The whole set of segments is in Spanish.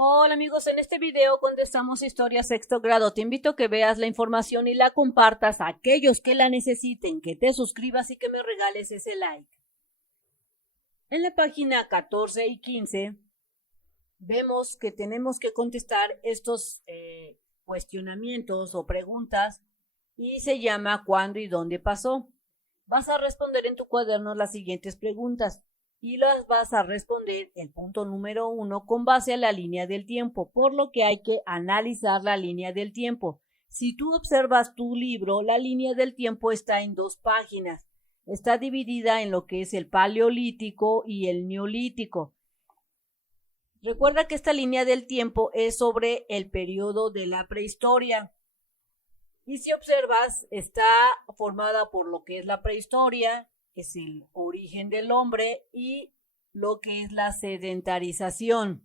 Hola amigos, en este video contestamos historia sexto grado. Te invito a que veas la información y la compartas a aquellos que la necesiten, que te suscribas y que me regales ese like. En la página 14 y 15 vemos que tenemos que contestar estos cuestionamientos o preguntas y se llama ¿cuándo y dónde pasó? Vas a responder en tu cuaderno las siguientes preguntas y las vas a responder el punto número 1 con base a la línea del tiempo, por lo que hay que analizar la línea del tiempo. Si tú observas tu libro, la línea del tiempo está en 2 páginas. Está dividida en lo que es el paleolítico y el neolítico. Recuerda que esta línea del tiempo es sobre el periodo de la prehistoria. Y si observas, está formada por lo que es la prehistoria, que es el origen del hombre, y lo que es la sedentarización.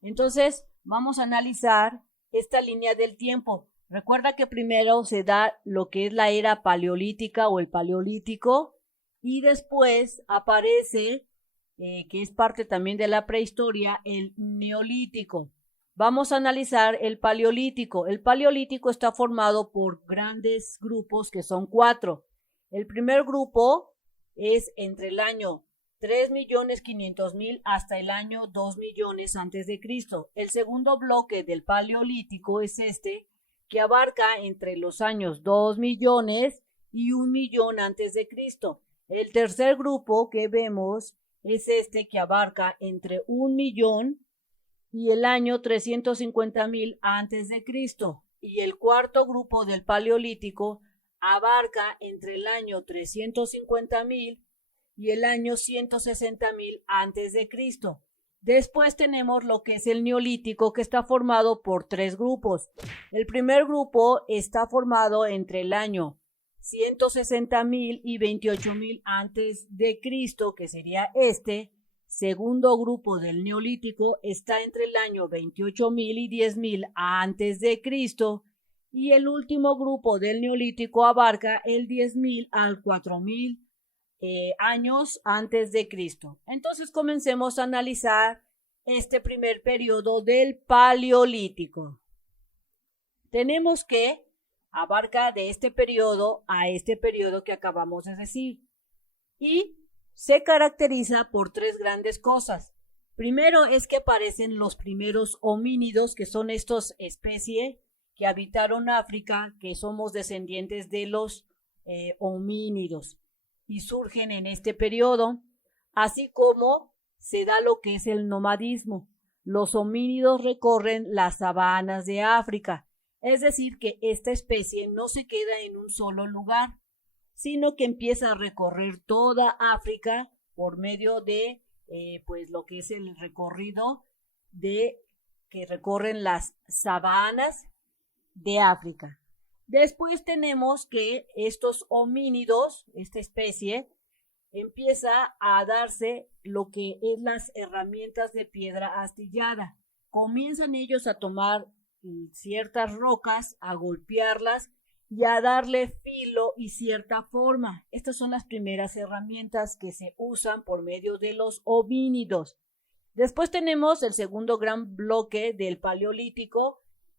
Entonces, vamos a analizar esta línea del tiempo. Recuerda que primero se da lo que es la era paleolítica o el paleolítico, y después aparece, que es parte también de la prehistoria, el neolítico. Vamos a analizar el paleolítico. El paleolítico está formado por grandes grupos que son 4. El primer grupo es entre el año 3.500.000 hasta el año 2 millones antes de Cristo. El segundo bloque del paleolítico es este, que abarca entre los años 2 millones y 1 millón antes de Cristo. El tercer grupo que vemos es este, que abarca entre 1 millón y el año 350.000 antes de Cristo. Y el cuarto grupo del paleolítico abarca entre el año 350.000 y el año 160.000 antes de Cristo. Después tenemos lo que es el neolítico, que está formado por 3 grupos. El primer grupo está formado entre el año 160.000 y 28.000 antes de Cristo, que sería este. Segundo grupo del neolítico está entre el año 28.000 y 10.000 antes de Cristo, y el último grupo del neolítico abarca el 10.000 al 4.000 años antes de Cristo. Entonces comencemos a analizar este primer periodo del paleolítico. Tenemos que abarca de este periodo a este periodo que acabamos de decir, y se caracteriza por 3 grandes cosas. Primero es que aparecen los primeros homínidos, que son estos especies que habitaron África, que somos descendientes de los homínidos, y surgen en este periodo, así como se da lo que es el nomadismo. Los homínidos recorren las sabanas de África, es decir, que esta especie no se queda en un solo lugar, sino que empieza a recorrer toda África por medio de pues lo que es el recorrido de que recorren las sabanas de África. Después tenemos que estos homínidos, esta especie, empieza a darse lo que es las herramientas de piedra astillada. Comienzan ellos a tomar ciertas rocas, a golpearlas y a darle filo y cierta forma. Estas son las primeras herramientas que se usan por medio de los homínidos. Después tenemos el segundo gran bloque del paleolítico,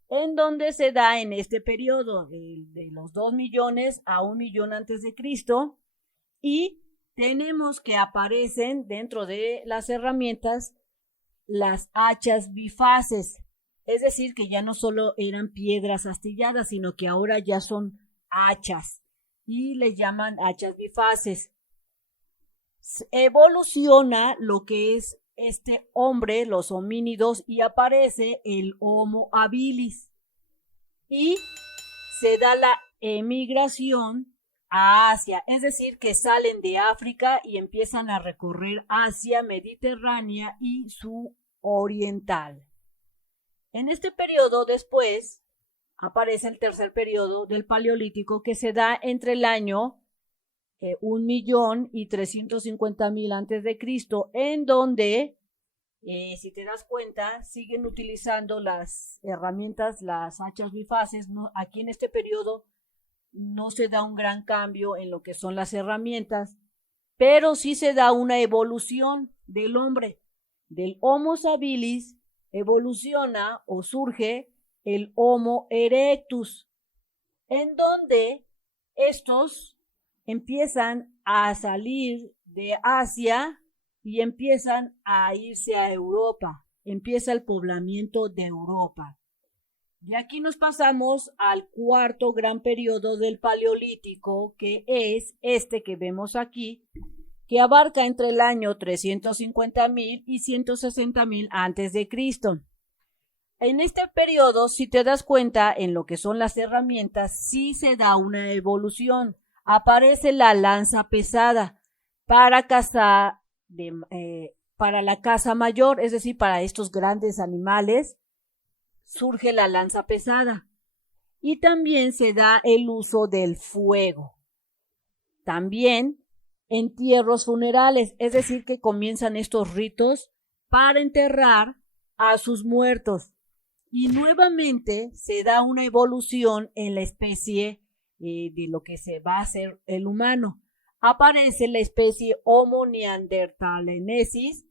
en donde se da en este periodo de los 2 millones a 1 millón antes de Cristo, y tenemos que aparecen dentro de las herramientas las hachas bifaces. Es decir, que ya no solo eran piedras astilladas, sino que ahora ya son hachas y les llaman hachas bifaces. Evoluciona lo que es este hombre, los homínidos, y aparece el Homo habilis. Y se da la emigración a Asia, es decir, que salen de África y empiezan a recorrer Asia mediterránea y su oriental. En este periodo después aparece el tercer periodo del paleolítico, que se da entre el año 1 millón y 350.000 antes de Cristo, en donde, si te das cuenta, siguen utilizando las herramientas, las hachas bifaces. ¿No? Aquí en este periodo no se da un gran cambio en lo que son las herramientas, pero sí se da una evolución del hombre, del Homo habilis evoluciona o surge el Homo erectus, en donde estos empiezan a salir de Asia y empiezan a irse a Europa. Empieza el poblamiento de Europa. Y aquí nos pasamos al cuarto gran periodo del Paleolítico, que es este que vemos aquí, que abarca entre el año 350.000 y 160.000 antes de Cristo. En este periodo, si te das cuenta en lo que son las herramientas, sí se da una evolución. Aparece la lanza pesada para cazar, para la caza mayor, es decir, para estos grandes animales, surge la lanza pesada. Y también se da el uso del fuego. También entierros funerales, es decir, que comienzan estos ritos para enterrar a sus muertos. Y nuevamente se da una evolución en la especie de lo que se va a hacer el humano. Aparece la especie Homo neanderthalensis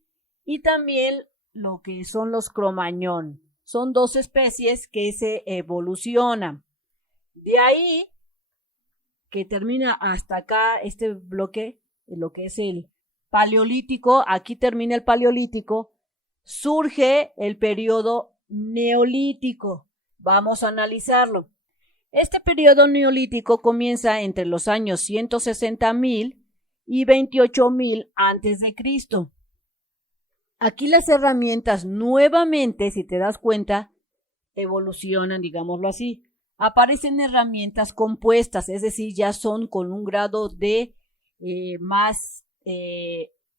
y también lo que son los Cro-Magnon. Son dos especies que se evolucionan. De ahí que termina hasta acá este bloque, lo que es el Paleolítico, aquí termina el Paleolítico, surge el periodo Neolítico. Vamos a analizarlo. Este periodo neolítico comienza entre los años 160.000 y 28.000 antes de Cristo. Aquí las herramientas nuevamente, si te das cuenta, evolucionan, digámoslo así. Aparecen herramientas compuestas, es decir, ya son con un grado de más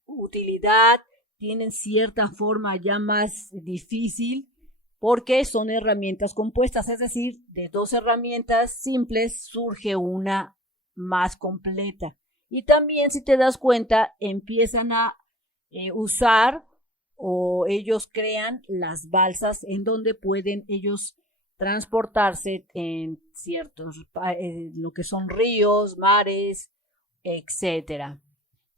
utilidad, tienen cierta forma ya más difícil, porque son herramientas compuestas, es decir, de dos herramientas simples surge una más completa. Y también, si te das cuenta, empiezan a usar o ellos crean las balsas en donde pueden ellos transportarse en ciertos, lo que son ríos, mares, etcétera.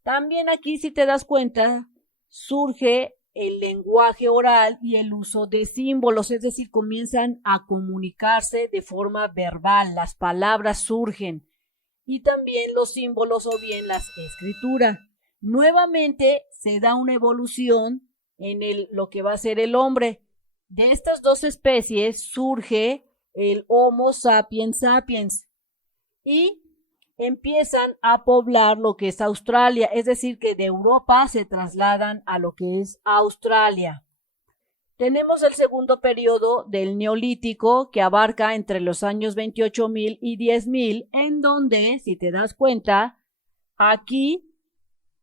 También aquí, si te das cuenta, surge el lenguaje oral y el uso de símbolos, es decir, comienzan a comunicarse de forma verbal, las palabras surgen y también los símbolos o bien la escritura. Nuevamente se da una evolución en lo que va a ser el hombre. De estas dos especies surge el Homo sapiens sapiens y empiezan a poblar lo que es Australia, es decir, que de Europa se trasladan a lo que es Australia. Tenemos el segundo periodo del Neolítico, que abarca entre los años 28.000 y 10.000, en donde, si te das cuenta, aquí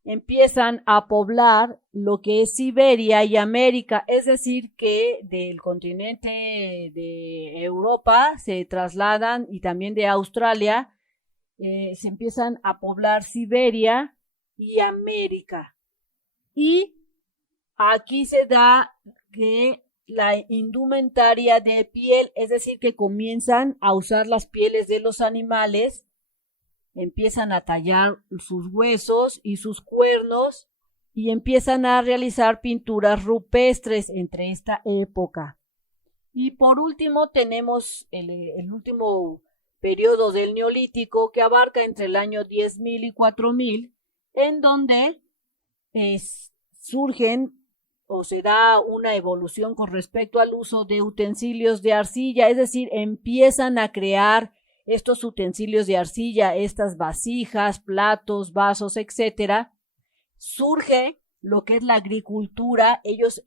empiezan a poblar lo que es Siberia y América, es decir, que del continente de Europa se trasladan y también de Australia, se empiezan a poblar Siberia y América. Y aquí se da que la indumentaria de piel, es decir, que comienzan a usar las pieles de los animales, empiezan a tallar sus huesos y sus cuernos y empiezan a realizar pinturas rupestres entre esta época. Y por último tenemos el último periodo del Neolítico, que abarca entre el año 10.000 y 4.000, en donde surgen o se da una evolución con respecto al uso de utensilios de arcilla, es decir, empiezan a crear estos utensilios de arcilla, estas vasijas, platos, vasos, etcétera. Surge lo que es la agricultura, ellos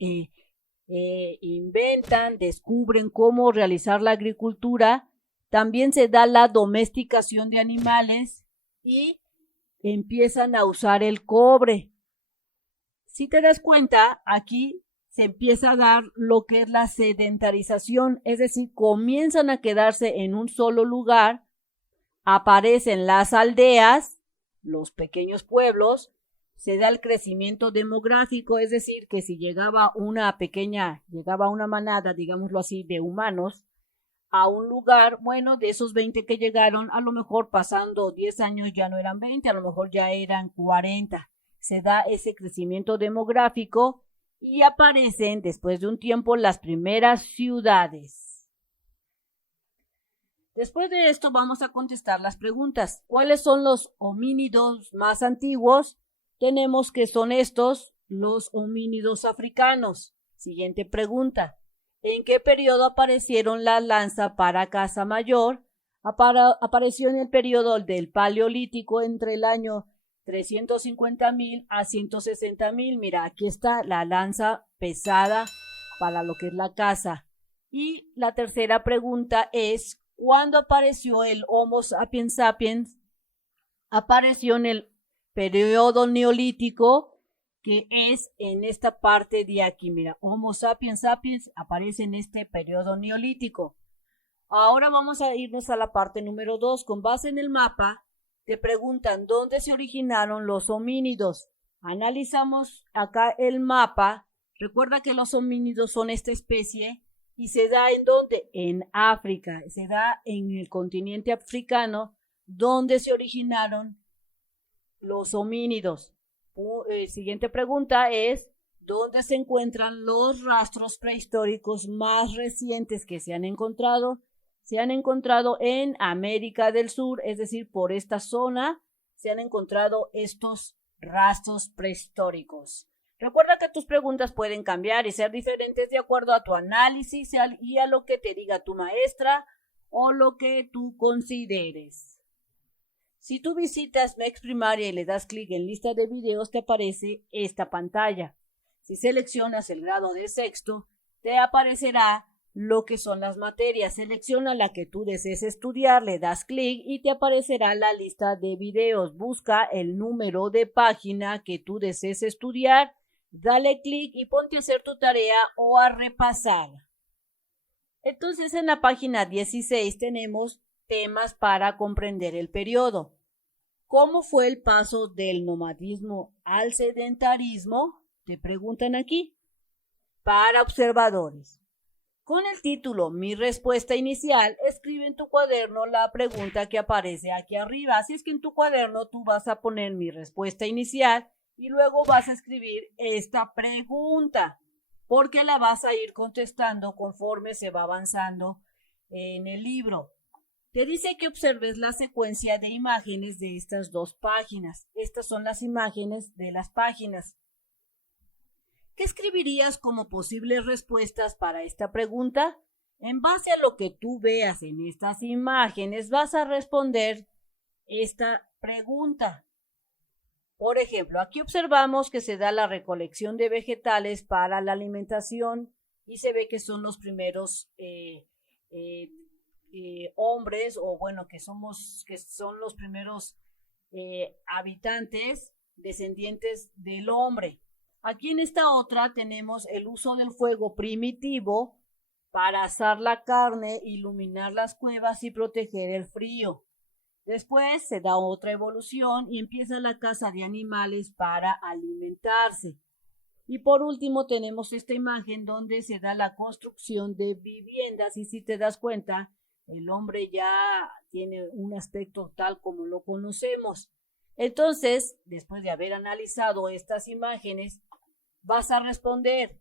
inventan, descubren cómo realizar la agricultura. También se da la domesticación de animales y empiezan a usar el cobre. Si te das cuenta, aquí se empieza a dar lo que es la sedentarización, es decir, comienzan a quedarse en un solo lugar, aparecen las aldeas, los pequeños pueblos, se da el crecimiento demográfico, es decir, que si llegaba una manada, digámoslo así, de humanos, a un lugar, bueno, de esos 20 que llegaron, a lo mejor pasando 10 años ya no eran 20, a lo mejor ya eran 40. Se da ese crecimiento demográfico y aparecen después de un tiempo las primeras ciudades. Después de esto vamos a contestar las preguntas. ¿Cuáles son los homínidos más antiguos? Tenemos que son estos, los homínidos africanos. Siguiente pregunta. ¿En qué periodo aparecieron la lanza para caza mayor? Apareció en el periodo del Paleolítico entre el año 350.000 a 160.000. Mira, aquí está la lanza pesada para lo que es la caza. Y la tercera pregunta es, ¿cuándo apareció el Homo sapiens sapiens? Apareció en el periodo neolítico, que es en esta parte de aquí. Mira, Homo sapiens sapiens aparece en este periodo neolítico. Ahora vamos a irnos a la parte número 2. Con base en el mapa, te preguntan dónde se originaron los homínidos. Analizamos acá el mapa. Recuerda que los homínidos son esta especie y se da ¿en dónde? En África. Se da en el continente africano, donde se originaron los homínidos. Siguiente pregunta es, ¿dónde se encuentran los rastros prehistóricos más recientes que se han encontrado? Se han encontrado en América del Sur, es decir, por esta zona se han encontrado estos rastros prehistóricos. Recuerda que tus preguntas pueden cambiar y ser diferentes de acuerdo a tu análisis y a lo que te diga tu maestra o lo que tú consideres. Si tú visitas MEX Primaria y le das clic en lista de videos, te aparece esta pantalla. Si seleccionas el grado de sexto, te aparecerá lo que son las materias. Selecciona la que tú desees estudiar, le das clic y te aparecerá la lista de videos. Busca el número de página que tú desees estudiar, dale clic y ponte a hacer tu tarea o a repasar. Entonces en la página 16 tenemos temas para comprender el periodo. ¿Cómo fue el paso del nomadismo al sedentarismo? Te preguntan aquí. Para observadores. Con el título Mi respuesta inicial, escribe en tu cuaderno la pregunta que aparece aquí arriba. Así es que en tu cuaderno tú vas a poner mi respuesta inicial y luego vas a escribir esta pregunta, porque la vas a ir contestando conforme se va avanzando en el libro. Te dice que observes la secuencia de imágenes de estas dos páginas. Estas son las imágenes de las páginas. ¿Qué escribirías como posibles respuestas para esta pregunta? En base a lo que tú veas en estas imágenes, vas a responder esta pregunta. Por ejemplo, aquí observamos que se da la recolección de vegetales para la alimentación y se ve que son los primeros hombres, o bueno, que son los primeros habitantes descendientes del hombre. Aquí en esta otra tenemos el uso del fuego primitivo para asar la carne, iluminar las cuevas y proteger el frío. Después se da otra evolución y empieza la caza de animales para alimentarse. Y por último tenemos esta imagen donde se da la construcción de viviendas y si te das cuenta, el hombre ya tiene un aspecto tal como lo conocemos. Entonces, después de haber analizado estas imágenes, vas a responder,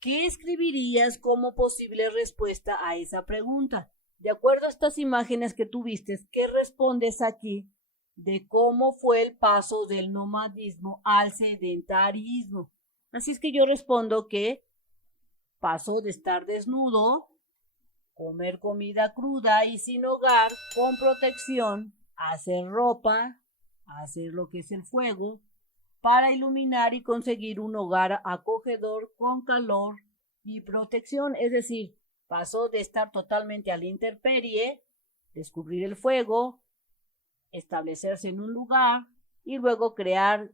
¿qué escribirías como posible respuesta a esa pregunta? De acuerdo a estas imágenes que tú viste, ¿qué respondes aquí de cómo fue el paso del nomadismo al sedentarismo? Así es que yo respondo que pasó de estar desnudo, comer comida cruda y sin hogar, con protección, a hacer ropa, a hacer lo que es el fuego, para iluminar y conseguir un hogar acogedor con calor y protección. Es decir, pasó de estar totalmente a la intemperie, descubrir el fuego, establecerse en un lugar y luego crear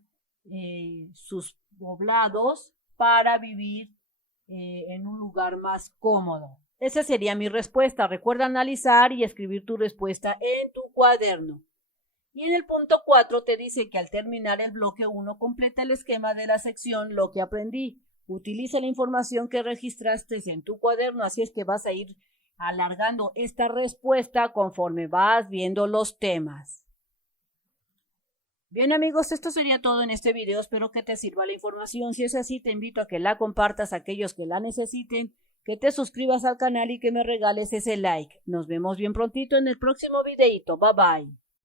sus poblados para vivir en un lugar más cómodo. Esa sería mi respuesta. Recuerda analizar y escribir tu respuesta en tu cuaderno. Y en el punto 4 te dice que al terminar el bloque 1 completa el esquema de la sección Lo que aprendí. Utiliza la información que registraste en tu cuaderno, así es que vas a ir alargando esta respuesta conforme vas viendo los temas. Bien amigos, esto sería todo en este video, espero que te sirva la información. Si es así, te invito a que la compartas a aquellos que la necesiten, que te suscribas al canal y que me regales ese like. Nos vemos bien prontito en el próximo videito. Bye bye.